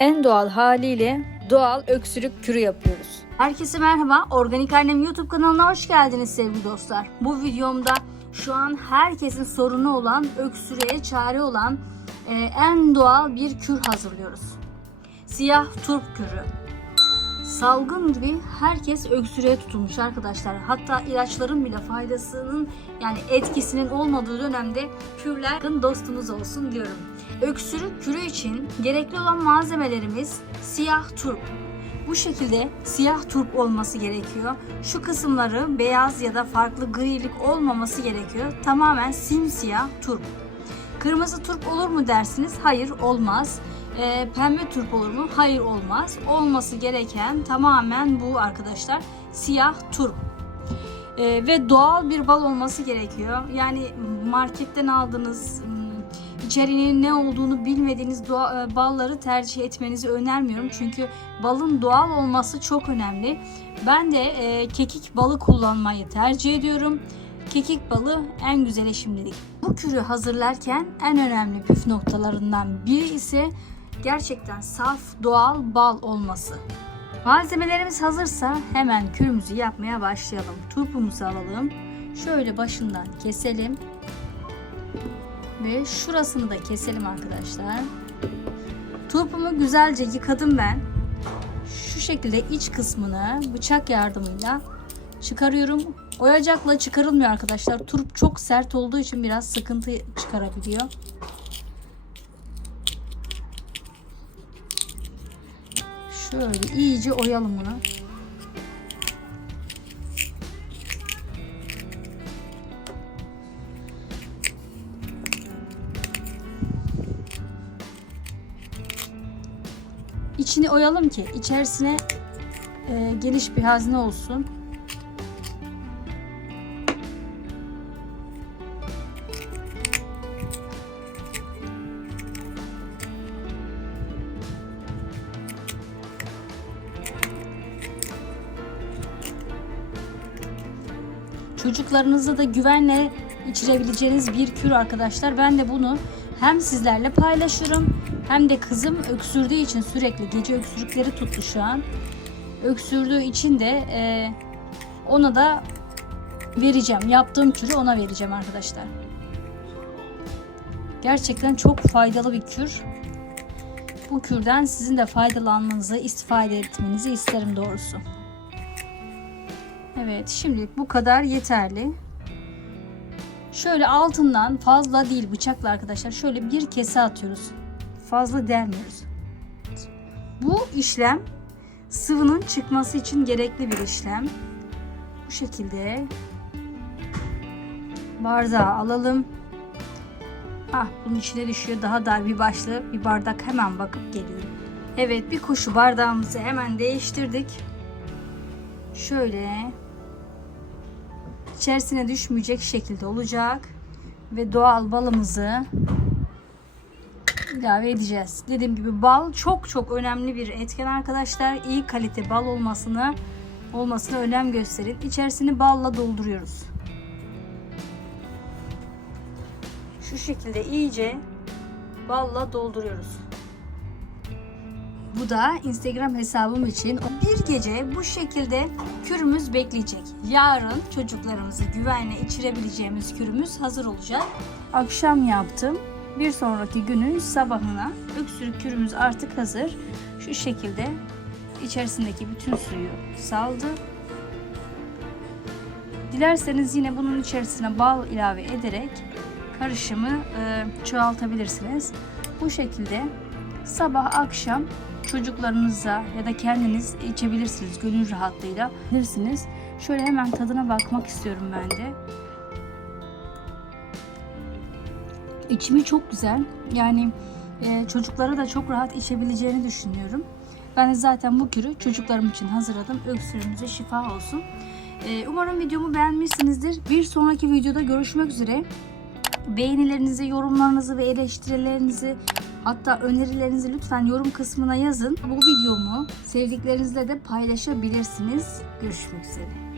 En doğal haliyle doğal öksürük kürü yapıyoruz. Herkese merhaba. Organik Annem YouTube kanalına hoş geldiniz sevgili dostlar. Bu videomda şu an herkesin sorunu olan, öksürüğe çare olan en doğal bir kür hazırlıyoruz. Siyah turp kürü. Salgın gibi herkes öksürüğe tutulmuş arkadaşlar. Hatta ilaçların bile faydasının yani etkisinin olmadığı dönemde kürler dostumuz olsun diyorum. Öksürük kürü için gerekli olan malzemelerimiz siyah turp. Bu şekilde siyah turp olması gerekiyor. Şu kısımları beyaz ya da farklı grilik olmaması gerekiyor. Tamamen simsiyah turp. Kırmızı turp olur mu dersiniz? Hayır, olmaz. Pembe turp olur mu? Hayır, olmaz. Olması gereken tamamen bu arkadaşlar. Siyah turp. Ve doğal bir bal olması gerekiyor. Yani marketten aldığınız içeriğinin ne olduğunu bilmediğiniz balları tercih etmenizi önermiyorum. Çünkü balın doğal olması çok önemli. Ben de kekik balı kullanmayı tercih ediyorum. Kekik balı en güzeli şimdilik. Bu kürü hazırlarken en önemli püf noktalarından biri ise gerçekten saf doğal bal olması. Malzemelerimiz hazırsa hemen kürümüzü yapmaya başlayalım. Turpumuzu alalım. Şöyle başından keselim. Ve şurasını da keselim arkadaşlar. Turpumu güzelce yıkadım ben. Şu şekilde iç kısmını bıçak yardımıyla çıkarıyorum. Oyacakla çıkarılmıyor arkadaşlar. Turp çok sert olduğu için biraz sıkıntı çıkarabiliyor. Şöyle iyice oyalım bunu. İçini oyalım ki içerisine geniş bir hazne olsun. Çocuklarınıza da güvenle içirebileceğiniz bir kür arkadaşlar. Ben de bunu hem sizlerle paylaşırım hem de kızım öksürdüğü için sürekli gece öksürükleri tuttu şu an. Öksürdüğü için de ona da vereceğim. Yaptığım kürü ona vereceğim arkadaşlar. Gerçekten çok faydalı bir kür. Bu kürden sizin de faydalanmanızı, istifade etmenizi isterim doğrusu. Evet, şimdilik bu kadar yeterli. Şöyle altından fazla değil bıçakla arkadaşlar şöyle bir kese atıyoruz. Fazla delmiyoruz. Bu işlem sıvının çıkması için gerekli bir işlem. Bu şekilde bardağı alalım. Bunun içine düşüyor. Daha dar bir başlı bir bardak hemen bakıp geliyorum. Evet, bir koşu bardağımızı hemen değiştirdik. Şöyle içerisine düşmeyecek şekilde olacak ve doğal balımızı ilave edeceğiz. Dediğim gibi bal çok önemli bir etken arkadaşlar. İyi kalite bal olmasına önem gösterin. İçerisini balla dolduruyoruz. Şu şekilde iyice balla dolduruyoruz. Bu da Instagram hesabım için bir gece bu şekilde kürümüz bekleyecek. Yarın çocuklarımızı güvenle içirebileceğimiz kürümüz hazır olacak. Akşam yaptım. Bir sonraki günün sabahına öksürük kürümüz artık hazır. Şu şekilde içerisindeki bütün suyu saldı. Dilerseniz yine bunun içerisine bal ilave ederek karışımı çoğaltabilirsiniz. Bu şekilde sabah akşam çocuklarınıza ya da kendiniz içebilirsiniz gönül rahatlığıyla. Bilirsiniz. Şöyle hemen tadına bakmak istiyorum ben de. İçimi çok güzel. Yani çocuklara da çok rahat içebileceğini düşünüyorum. Ben de zaten bu kürü çocuklarım için hazırladım. Öksürüğünüze şifa olsun. Umarım videomu beğenmişsinizdir. Bir sonraki videoda görüşmek üzere. Beğenilerinizi, yorumlarınızı ve eleştirilerinizi, hatta önerilerinizi lütfen yorum kısmına yazın. Bu videomu sevdiklerinizle de paylaşabilirsiniz. Görüşmek üzere.